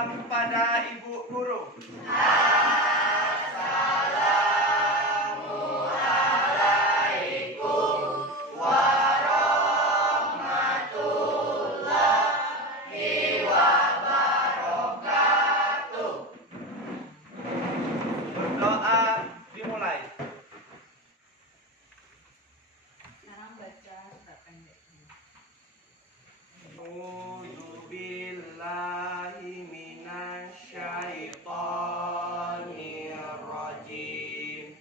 Salam pada Ibu Guru. Berdoa dimulai. Sekarang baca surat pendek. A'udzubillahi minasyaitonirrajim.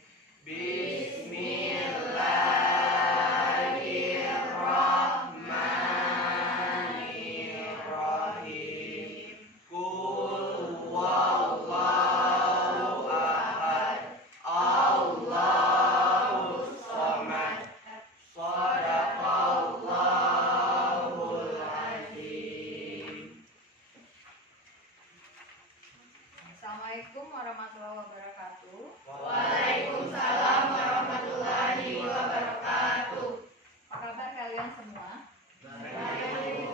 Bismillahirrahmanirrahim. Qul huwallahu ahad, Allahus samad, Shadaqallahul azim. Assalamualaikum warahmatullahi wabarakatuh. Waalaikumsalam warahmatullahi wabarakatuh. Apa kabar kalian semua? Baik.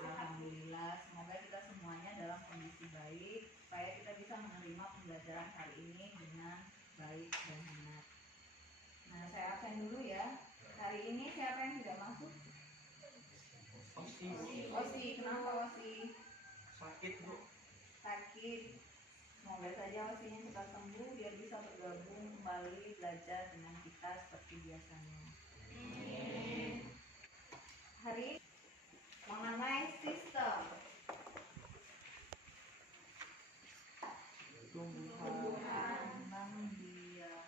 Alhamdulillah, semoga kita semuanya dalam kondisi baik supaya kita bisa menerima pembelajaran hari ini dengan baik dan benar. Nah, saya absen dulu ya. Hari ini siapa yang tidak masuk? Osi, kenapa Osi? Sakit, Bu. Sakit. Semoga saja Osinya cepat sembuh biar bisa bergabung kembali belajar dengan kita seperti biasanya. Hari ini mengenai sistem tumbuhan membiarkan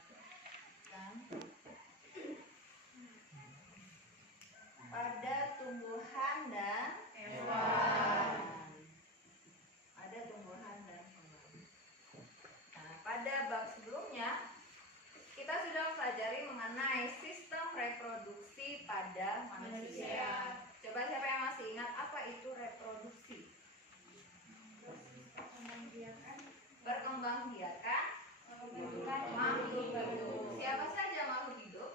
pada tumbuhan dan hewan. Ada tumbuhan dan hewan. Nah, pada bab sebelumnya kita sudah mempelajari mengenai sistem reproduksi pada manusia. Coba siapa yang masih ingat apa itu reproduksi? Berkembang biakan makhluk hidup. Siapa saja makhluk hidup?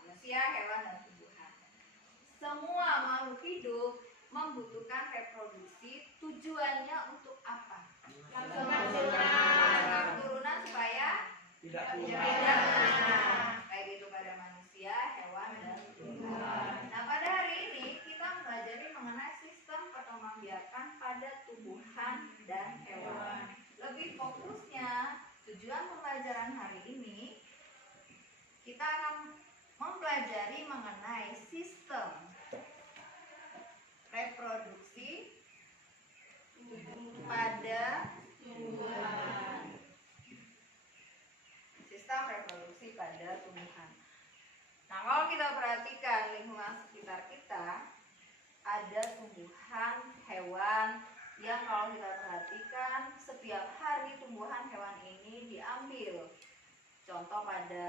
Manusia, hewan, dan tumbuhan. Semua makhluk hidup membutuhkan reproduksi. Tujuannya untuk apa? Keturunan supaya Tidak tidak punah. Baik itu pada manusia, hewan, dan tumbuhan. Nah, pada hari ini kita mempelajari mengenai sistem perkembangbiakan pada tumbuhan dan hewan. Lebih fokusnya, tujuan pembelajaran hari ini kita akan mempelajari mengenai sistem reproduksi pada tumbuhan. Sistem reproduksi pada tumbuhan. Nah, kalau kita perhatikan lingkungan sekitar kita, ada tumbuhan, hewan yang kalau kita perhatikan setiap hari tumbuhan hewan ini diambil. Contoh pada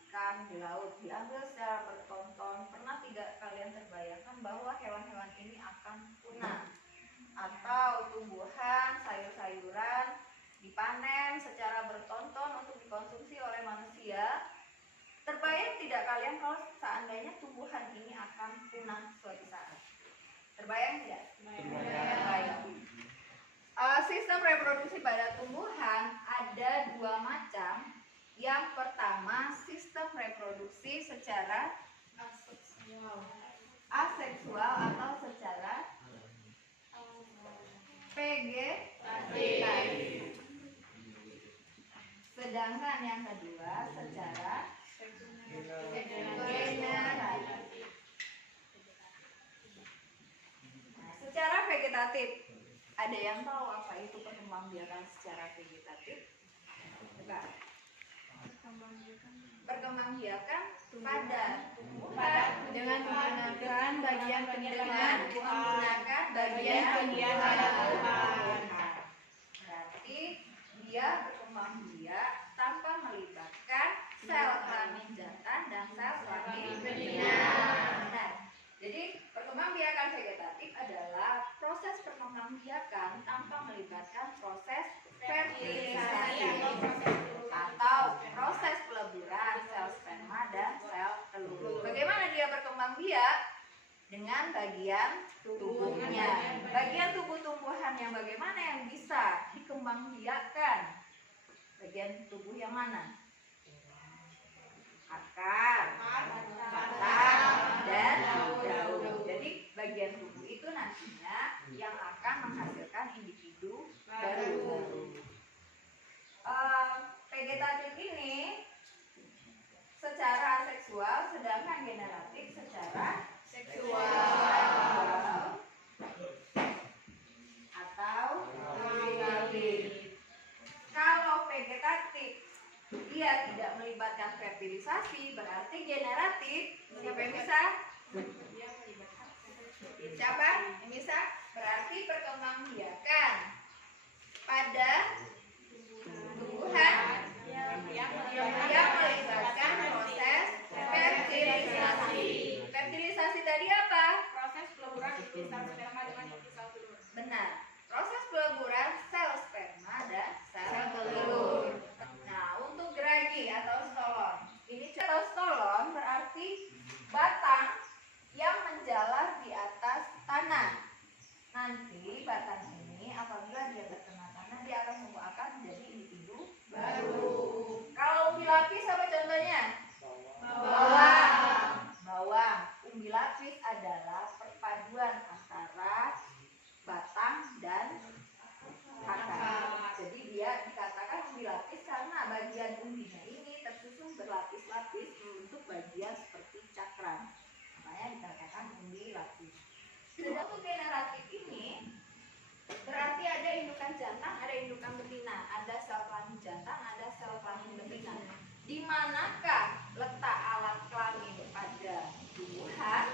ikan di laut diambil secara bertonton. Pernah tidak kalian terbayangkan bahwa hewan-hewan ini akan punah? Atau tumbuhan, sayur-sayuran dipanen secara bertonton untuk dikonsumsi oleh manusia. Terbayang tidak kalian kalau seandainya tumbuhan ini akan punah suatu saat? Terbayang tidak? Terbayang. Sistem reproduksi pada tumbuhan ada dua macam. Yang pertama, sistem reproduksi secara aseksual atau secara vegetatif. Sedangkan yang kedua secara generatif. Nah, secara vegetatif, ada yang tahu apa itu perkembangbiakan secara vegetatif? Coba. Perkembangbiakan pada tumbuhan Dengan menggunakan bagian dengan menggunakan bagian pada tumbuhan. Berarti dia berkembang biak tanpa melibatkan sel kelamin jantan dan sel kelamin betina. Benar. Jadi perkembangbiakan vegetatif adalah proses perkembangbiakan tanpa melibatkan proses fertilisasi atau proses peleburan sel sperma dan sel telur. Bagaimana dia berkembang biak? dengan bagian tubuhnya. Bagian tubuh tumbuhan yang bagaimana yang bisa dikembangbiakkan? Bagian tubuh yang mana? Akar, batang, dan daun. Jadi bagian tubuh itu nantinya yang akan menghasilkan individu baru. Vegetatif ini secara aseksual, sedangkan generatif secara seksual atau generatif. Kalau vegetatif dia tidak melibatkan fertilisasi, berarti generatif. Siapa yang bisa? Siapa yang bisa? Berarti perkembangbiakan pada tumbuhan yang melibatkan proses fertilisasi. Fertilisasi tadi apa? Proses peleburan inti sel sperma dengan inti sel telur. Benar. Proses peleburan sel sperma dan sel telur. Nah, untuk geragi atau stolon. Ini atau stolon berarti batang yang menjalar di atas tanah. Nanti batang ini apabila dia terkena tanah, dia akan tumbuh akar menjadi individu baru. Kalau umbi lapis apa contohnya? Bawang. Bawang. Umbi lapis adalah perpaduan antara batang dan akar. Jadi dia dikatakan umbi lapis karena bagian umbinya ini tersusun berlapis-lapis untuk bagian seperti cakram. Makanya dikatakan umbi lapis. Sedang untuk generatif ini berarti ada indukan jantan, ada indukan betina, ada sel kelamin jantan, ada sel kelamin betina. Di manakah letak alat kelamin pada tumbuhan?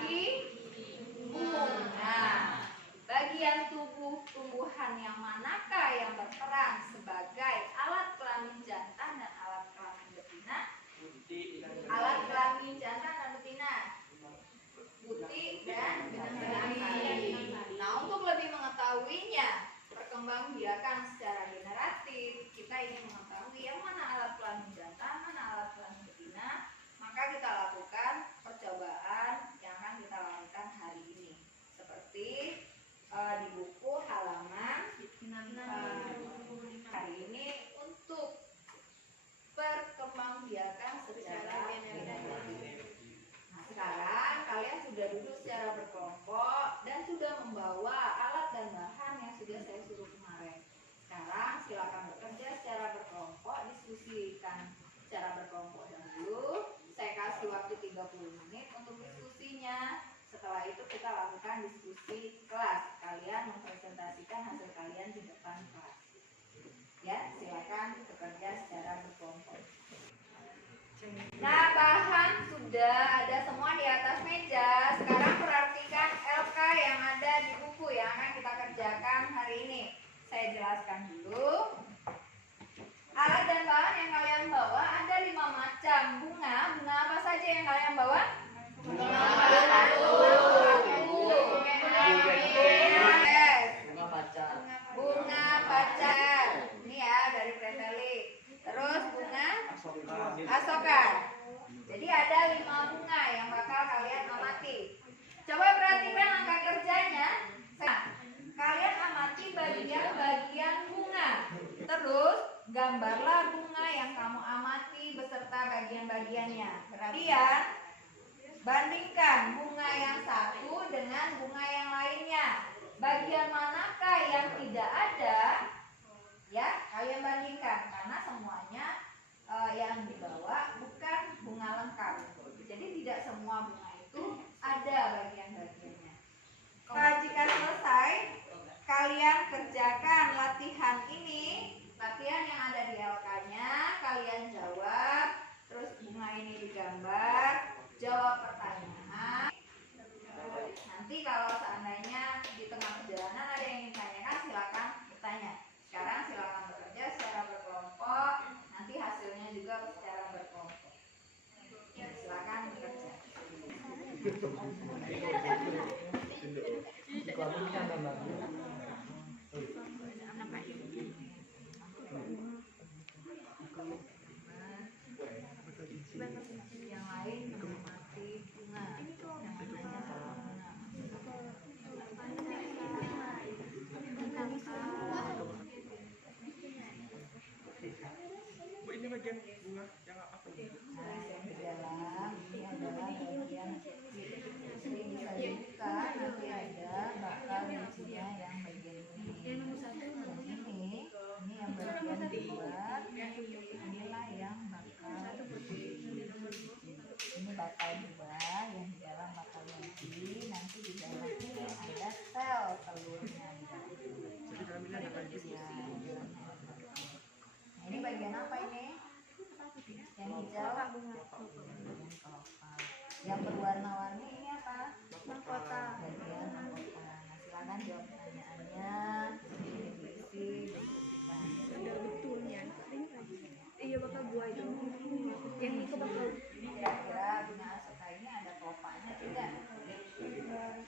Di bunga. Bagian tubuh tumbuhan yang manakah yang berperan sebagai alat kelamin jantan dan alat kelamin betina? Alat kelamin jantan dan betina. Putih dan benih. Nah, untuk lebih mengetahuinya, perkembangbiakan secara generatif, kita ingin mengetahui yang mana alat kelamin jantan, mana alat kelamin betina, maka kita lakukan percobaan yang akan kita lakukan hari ini. Seperti di buku halaman hari ini untuk perkembangbiakan secara generatif. Nah, sekarang kalian sudah duduk secara berkelompok dan sudah membawa alat dan bahan yang sudah saya suruh kemarin. Sekarang silakan bekerja secara berkelompok, diskusikan secara berkelompok dahulu. Saya kasih waktu 30 menit untuk diskusinya. Setelah itu kita lakukan diskusi kelas. Kalian mempresentasikan hasil kalian di depan kelas. Ya, silakan bekerja secara berkelompok. Nah, bahan sudah ada semua di atas meja. Sekarang perhatikan LK yang ada di buku yang akan kita kerjakan hari ini. Saya jelaskan dulu. Alat dan bahan yang kalian bawa ada 5 macam. Bunga apa saja yang kalian bawa? Bunga pacar. Ini ya dari Preteli. Terus bunga asokan. Jadi ada 5 bunga yang bakal kalian amati. Coba perhatikan langkah kerjanya. Kalian amati bagian-bagian bunga. Terus gambarlah bunga yang kamu amati beserta bagian-bagiannya. Kemudian bandingkan bunga yang satu dengan bunga yang lainnya. Bagian manakah yang tidak ada? Ya, kalian bandingkan karena semuanya yang dibawa bukan bunga lengkap. Jadi tidak semua bunga itu ada bagian-bagiannya. Jika selesai, kalian kerjakan latihan ini. Latihan yang ada di LK-nya, kalian jawab. Terus bunga ini digambar, jawab pertanyaan. Nanti kalau seandainya di tengah perjalanan ada yang ingin tanyakan, silakan bertanya. Sekarang silakan bekerja secara berkelompok. Nanti hasilnya juga secara berkelompok. Ya, silakan bekerja. Yang lain bagian bunga yang apa? Nah, yang di dalam ini adalah bagian ini bisa dibuka, nanti ada bakal bijinya yang bagian ini. Dan ini yang bagian luar, inilah yang bakal ini bakal buah, yang di dalam bakal biji. Nanti di dalam ini ada sel telurnya di dalam. Jadi dalam ini ada lagi. Ya, di dalamnya ada telur. Nah, ini bagian apa ini? Yang hijau bagian kelopak. Yang berwarna-warni ini apa? Mahkota. Bagian mahkota. Nah, silakan jawab pertanyaannya. Ini diisi, diskusikan. Ada betulnya. Iya bakal buah itu. Yang itu bakal Kira-kira bunga asoka ini ada kelopaknya tidak? Hah?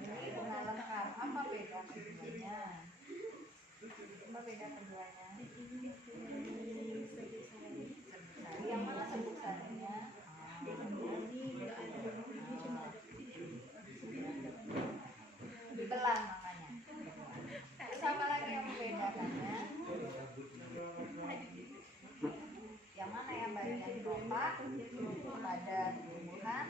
Ini bunga lengkap. Apa beda keduanya? Apa beda keduanya? Serbuk sari. Yang mana serbuk sarinya? Dibelah makanya. Terus apa lagi yang membedakannya? Yang mana yang bagian kelopak pada tumbuhan?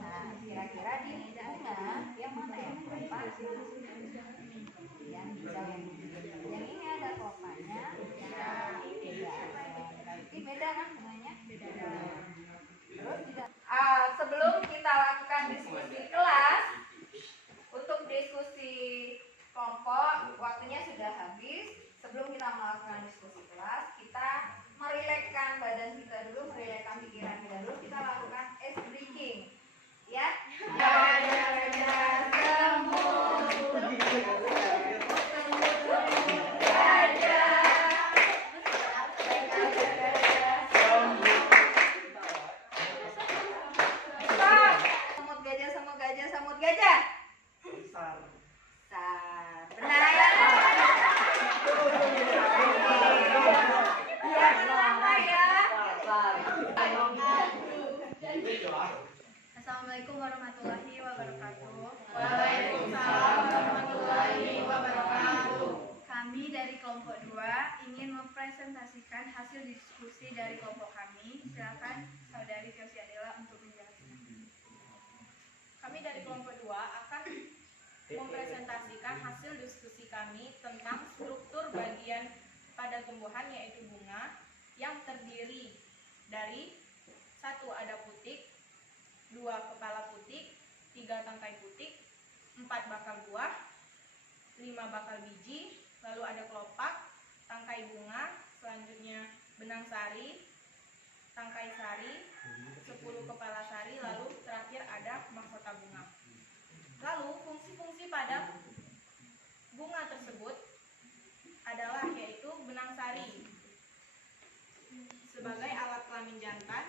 Nah, kira-kira di bunga yang mana yang kelopak? Yang hijau yang ini ada kelopaknya? Ya, beda. Berarti beda kan bunganya? Beda. Terus tidak. Sebelum kita lakukan diskusi kelas, untuk diskusi kelompok waktunya sudah habis. Sebelum kita melakukan diskusi kelas, kita merilekskan badan kita dulu, merilekskan pikiran kita dulu. Kita lakukan ice breaking, ya. Semut gajah, semut gajah, semut gajah. Besar. Sar. Benar ya? Apa ya? Assalamualaikum warahmatullahi wabarakatuh. Waalaikumsalam warahmatullahi wabarakatuh. Kami dari kelompok 2 ingin mempresentasikan hasil diskusi dari kelompok kami. Silakan Saudari Fiosi Adela untuk menjelaskan. Kami dari kelompok 2 akan mempresentasikan hasil diskusi kami tentang struktur bagian pada tumbuhan yaitu bunga yang terdiri dari 1 ada putik, 2 kepala putik, 3 tangkai putik, 4 bakal buah, 5 bakal biji, lalu ada kelopak, tangkai bunga, selanjutnya benang sari, tangkai sari, 10 kepala sari, lalu terakhir ada mahkota bunga. Lalu fungsi-fungsi pada bunga tersebut adalah yaitu benang sari sebagai alat kelamin jantan,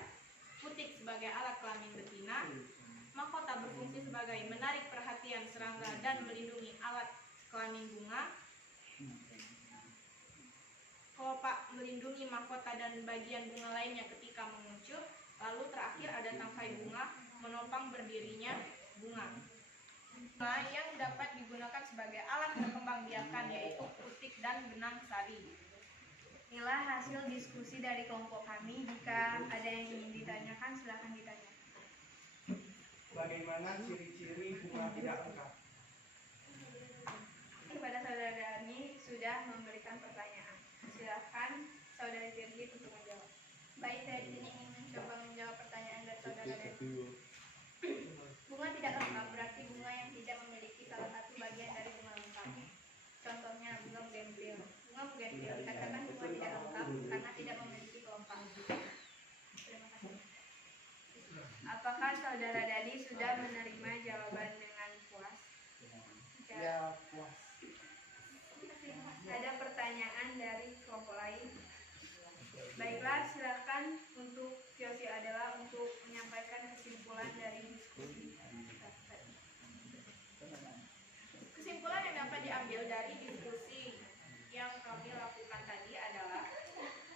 putik sebagai alat kelamin betina, mahkota berfungsi sebagai menarik perhatian serangga dan melindungi alat kelamin bunga, kelopak melindungi mahkota dan bagian bunga lainnya ketika mengucur, lalu terakhir ada tangkai bunga menopang berdirinya bunga. Bunga yang dapat digunakan sebagai alat perkembangbiakan yaitu putik dan benang sari. Inilah hasil diskusi dari kelompok kami. Jika ada yang ingin ditanyakan, silakan ditanyakan. Bagaimana ciri-ciri bunga tidak lengkap? Kepada Saudara Dani sudah memberikan pertanyaan. Silakan Saudari Firly untuk menjawab. Baik, saya di sini ingin mencoba menjawab pertanyaan dari Saudara Dani. Bunga tidak lengkap berarti bunga yang tidak memiliki salah satu bagian dari bunga lengkap. Contohnya bunga bugenvil. Bunga bugenvil dikatakan bunga tidak lengkap karena tidak memiliki kelopak. Terima kasih. Apakah Saudara Dani sudah menerima jawaban dengan puas? Ya, puas. Ada pertanyaan dari kelompok lain? Baiklah, silakan untuk Fiosi adalah untuk menyampaikan kesimpulan dari diskusi. Kesimpulan yang dapat diambil dari diskusi yang kami lakukan tadi adalah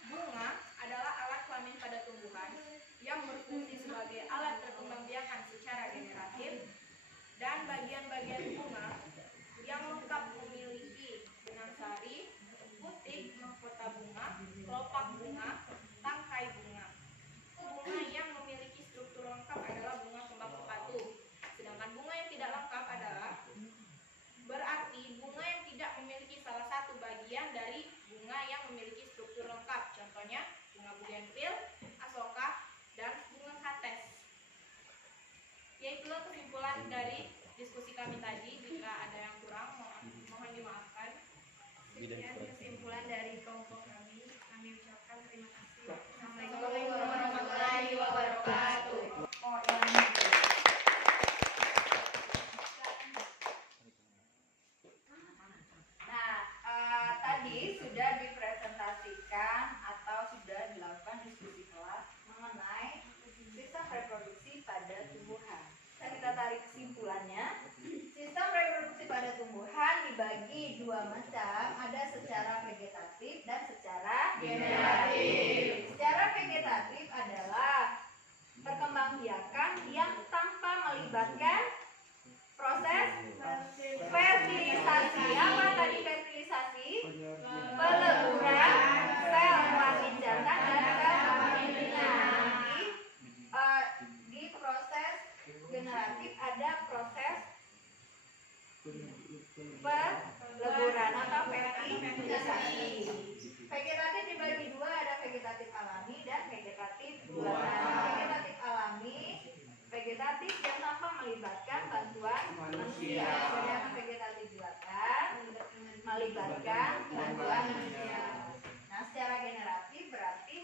bunga adalah alat kelamin pada tumbuhan yang berfungsi sebagai alat perkembangbiakan secara generatif, dan bagian-bagian bunga yang lengkap memiliki benang sari, putik, mahkota kesimpulan dari diskusi kami tadi. Jika ada yang kurang, mohon dimaafkan. Sekian kesimpulan dari kelompok kami. Kami ucapkan terima kasih. Assalamualaikum warahmatullahi wabarakatuh. Oh, yang Nah, tadi sudah dipresentasikan atau sudah dilakukan diskusi kelas mengenai sistem reproduksi pada tumbuhan. Dan kita tarik kesimpulannya, sistem reproduksi pada tumbuhan dibagi dua macam, ada secara vegetatif dan secara generatif. Secara vegetatif adalah perkembangbiakan yang tanpa melibatkan proses fertilisasi. Apa tadi fertilisasi? Peleburan sel kelamin jantan dan sel kelamin betina. Nanti di proses generatif ada proses peleburan atau fertilisasi. Vegetatif dibagi dua, ada vegetatif alami dan vegetatif buatan. Vegetatif alami, vegetatif yang tanpa melibatkan bantuan manusia. Sedangkan vegetatif buatan melibatkan bantuan manusia. Nah, secara generatif berarti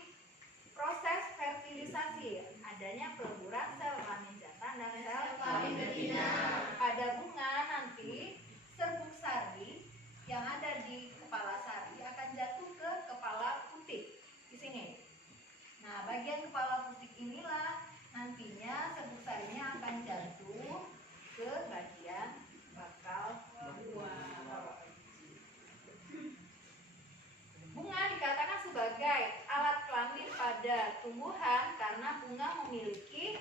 proses fertilisasi, adanya peleburan sel kelamin jantan dan sel kelamin betina. Pada bunga nanti serbuk sari yang ada di kepala sari akan jatuh ke kepala putik di sini. Nah, bagian kepala putik inilah nantinya serbuk sarinya akan jatuh ke bagian bakal buah. Bunga dikatakan sebagai alat kelamin pada tumbuhan karena bunga memiliki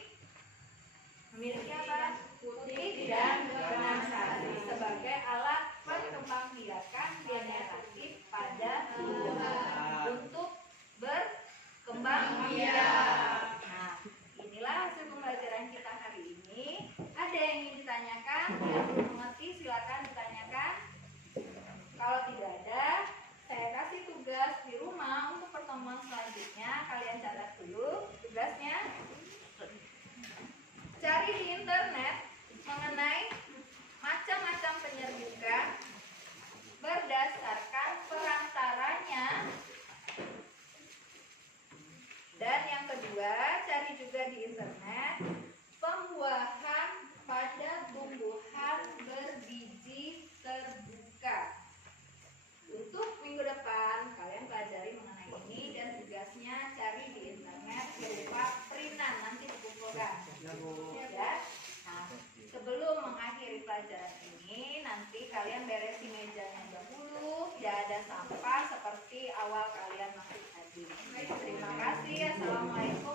apa? Putik dan benang sari sebagai alat perkembangbiakan generatif pada tumbuhan untuk berkembang biak. Nah, inilah hasil pembelajaran kita hari ini. Ada yang ingin ditanyakan? Yang belum mengerti silakan ditanyakan. Kalau tidak ada, saya kasih tugas di rumah untuk pertemuan selanjutnya. Kalian catat dulu tugasnya. Cari di internet mengenai macam-macam penyerbukan berdasarkan perantaranya. Dan yang kedua, cari juga di internet pembuahan pada tumbuhan berbiji terbuka. Untuk minggu depan kalian pelajari mengenai ini dan tugasnya cari di internet berupa printan nanti dikumpulkan. Ya. Nah, sebelum mengakhiri pelajaran ini nanti kalian beresi mejanya dahulu, tidak ada sampah seperti awal kalian masuk tadi. Terima kasih. Assalamualaikum.